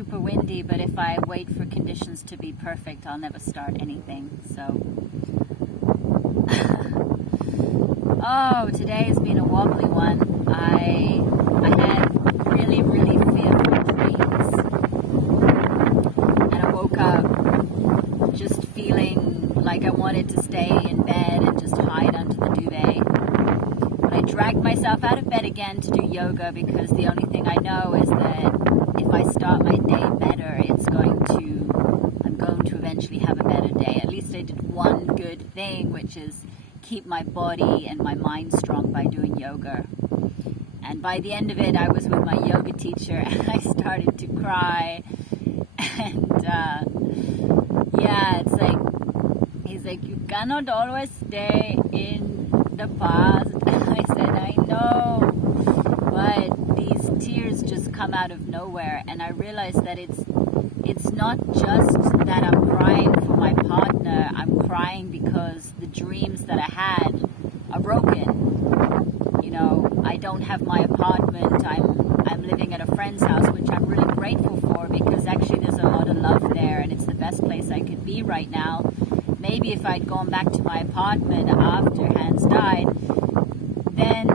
super windy, but if I wait for conditions to be perfect, I'll never start anything. So, oh, today has been a wobbly one. I had really, really fearful dreams, and I woke up just feeling like I wanted to stay in bed and just hide under the duvet. But I dragged myself out of bed again to do yoga because the only thing I know is that if I start my day better, I'm going to eventually have a better day. At least I did one good thing, which is keep my body and my mind strong by doing yoga. And by the end of it, I was with my yoga teacher and I started to cry. And it's like, he's like, you cannot always stay in the past. I said, I know, but these tears just come out of nowhere. And I realized that it's not just that I'm crying for my partner. I'm crying because the dreams that I had are broken. You know, I don't have my apartment. I'm living at a friend's house, which I'm really grateful for because actually there's a lot of love there and it's the best place I could be right now. Maybe if I'd gone back to my apartment after Hans died, then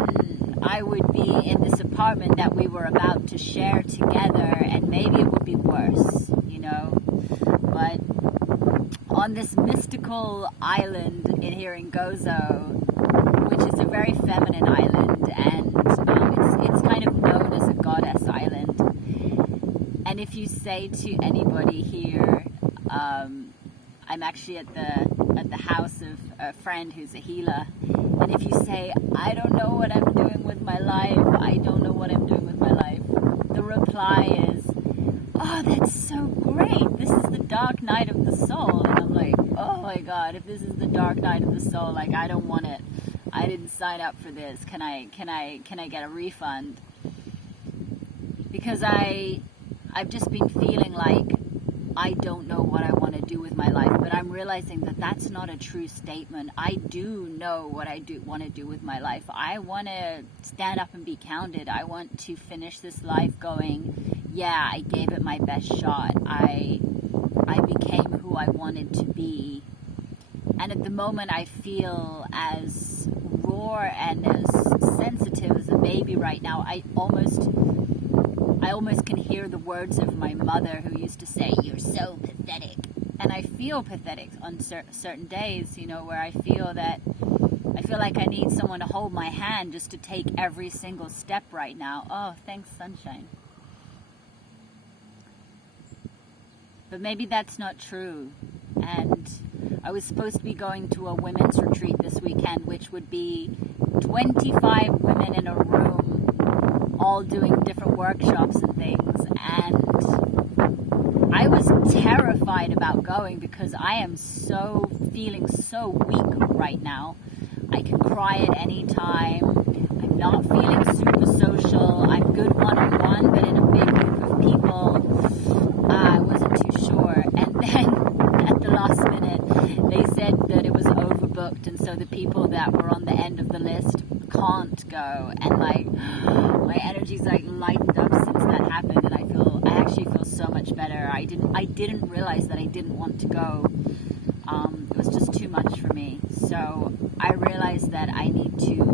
I would be in this apartment that we were about to share together, and maybe it would be worse, you know. But on this mystical island here in Gozo, which is a very feminine island, and it's kind of known as a goddess island. And if you say to anybody here, I'm actually at the house of a friend who's a healer, and if you say, I don't know what I'm doing with my life, I don't know what I'm doing with my life, the reply is, oh, that's so great, this is the dark night of the soul. And I'm like, oh my God, if this is the dark night of the soul, like, I don't want it. I didn't sign up for this. Can I get a refund? Because I've just been feeling like I don't know what I want to do with my life, but I'm realizing that that's not a true statement. I do know what I want to do with my life. I want to stand up and be counted. I want to finish this life going, yeah, I gave it my best shot. I became who I wanted to be. And at the moment I feel as raw and as sensitive as a baby right now. I almost can hear the words of my mother who used to say, you're so pathetic. And I feel pathetic on certain days, you know, where I feel like I need someone to hold my hand just to take every single step right now. Oh, thanks, sunshine. But maybe that's not true. And I was supposed to be going to a women's retreat this weekend, which would be 25 women in a room, all doing different workshops and things. And I was terrified about going because I am feeling so weak right now. I can cry at any time. I'm not feeling super social. I'm good one-on-one, but in a big group of people, I wasn't too sure. And then at the last minute, they said that it was overbooked, and so the people that were on the end of the list can't go. And like, my energy's like lightened up since that happened, and I actually feel so much better. I didn't realize that I didn't want to go. It was just too much for me. So I realized that I need to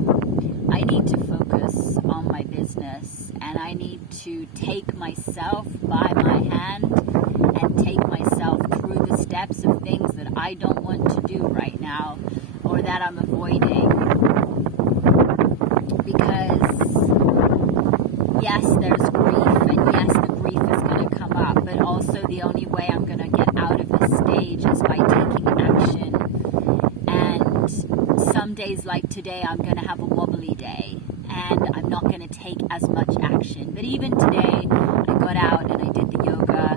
focus on my business, and I need to take myself by my hand and take myself through the steps of things that I don't want to do right now or that I'm avoiding. Because yes, there's grief, and yes, the grief is going to come up, but also the only way I'm going to get out of this stage is by taking action. And some days like today, I'm going to have a wobbly day, and I'm not going to take as much action. But even today, I got out and I did the yoga.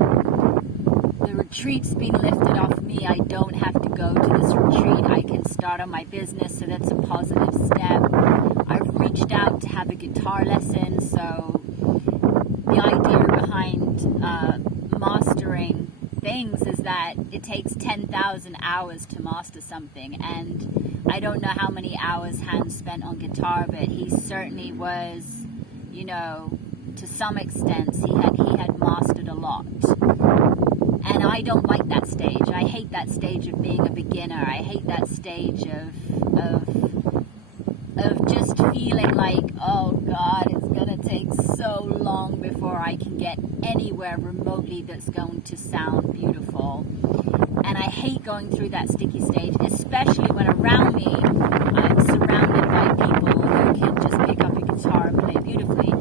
The retreat's been lifted off me. I don't have to go to this retreat. I can start on my business, so that's a positive step. I've reached out to have a guitar lesson, so the idea behind mastering things is that it takes 10,000 hours to master something, and I don't know how many hours Hans spent on guitar, but he certainly was, you know, to some extent, he had mastered a lot. And I don't like that stage. I hate that stage of being a beginner. I hate that stage of just feeling like, oh God, it's gonna take so long before I can get anywhere remotely that's going to sound beautiful. And I hate going through that sticky stage, especially when around me I'm surrounded by people who can just pick up a guitar and play beautifully.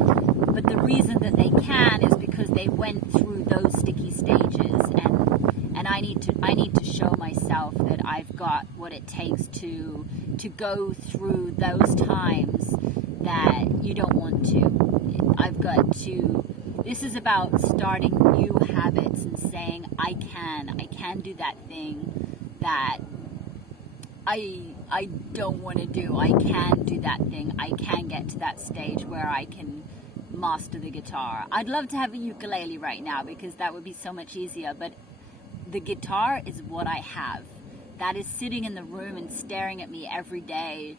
But the reason that they can is because they went through those sticky stages, and I need to show myself that I've got what it takes to go through those times that you don't want to. I've got to. This is about starting new habits and saying I can do that thing that I don't want to do. I can do that thing. I can get to that stage where I can master the guitar. I'd love to have a ukulele right now because that would be so much easier, but the guitar is what I have. That is sitting in the room and staring at me every day.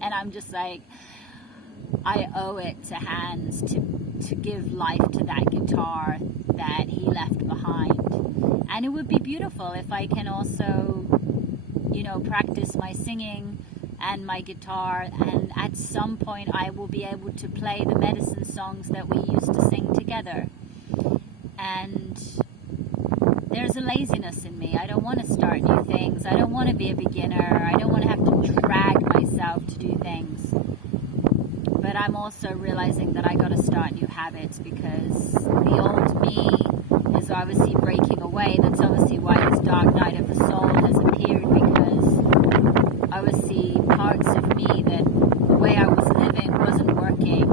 And I'm just like, I owe it to Hans to give life to that guitar that he left behind. And it would be beautiful if I can also, practice my singing and my guitar, and at some point I will be able to play the medicine songs that we used to sing together. And there's a laziness in me. I don't want to start new things. I don't want to be a beginner. I don't want to have to drag myself to do things. But I'm also realizing that I got to start new habits because the old me is obviously breaking away. That's obviously why this dark night of the soul has appeared, because obviously parts of me that the way I was living wasn't working.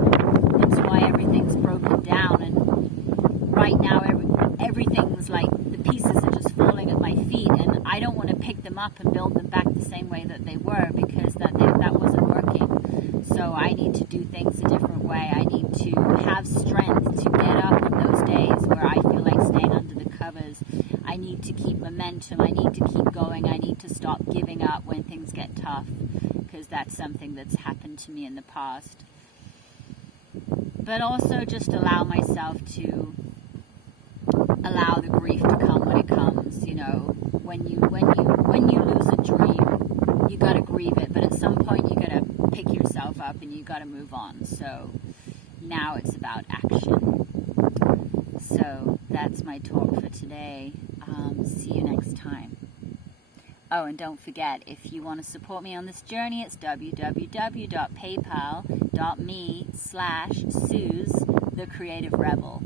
That's why everything's broken down, and right now everything's like the pieces are just falling at my feet, and I don't want to pick them up and build them back the same way that they were, because that wasn't working. So I need to do things a different way. I need to have strength to get up on those days where I feel like staying under the covers. I need to keep momentum. I need to keep going. I need to stop giving up when things get tough, because that's something that's happened to me in the past. But also just allow myself to allow the grief to come when it comes. When you lose a dream, you got to grieve it, but at some point you got to pick yourself up and you got to move on. So now it's about action. So that's my talk for today. See you next time. Oh, and don't forget, if you want to support me on this journey, it's www.paypal.me/SuzTheCreativeRebel.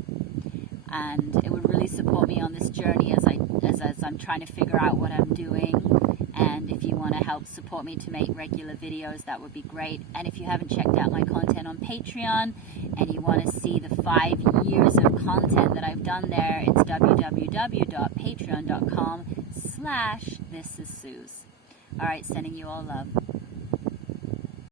And it would really support me on this journey as I'm trying to figure out what I'm doing. And if you want to help support me to make regular videos, that would be great. And if you haven't checked out my content on Patreon and you want to see the 5 years of content that I've done there, it's www.patreon.com/thisissuz. All right, sending you all love.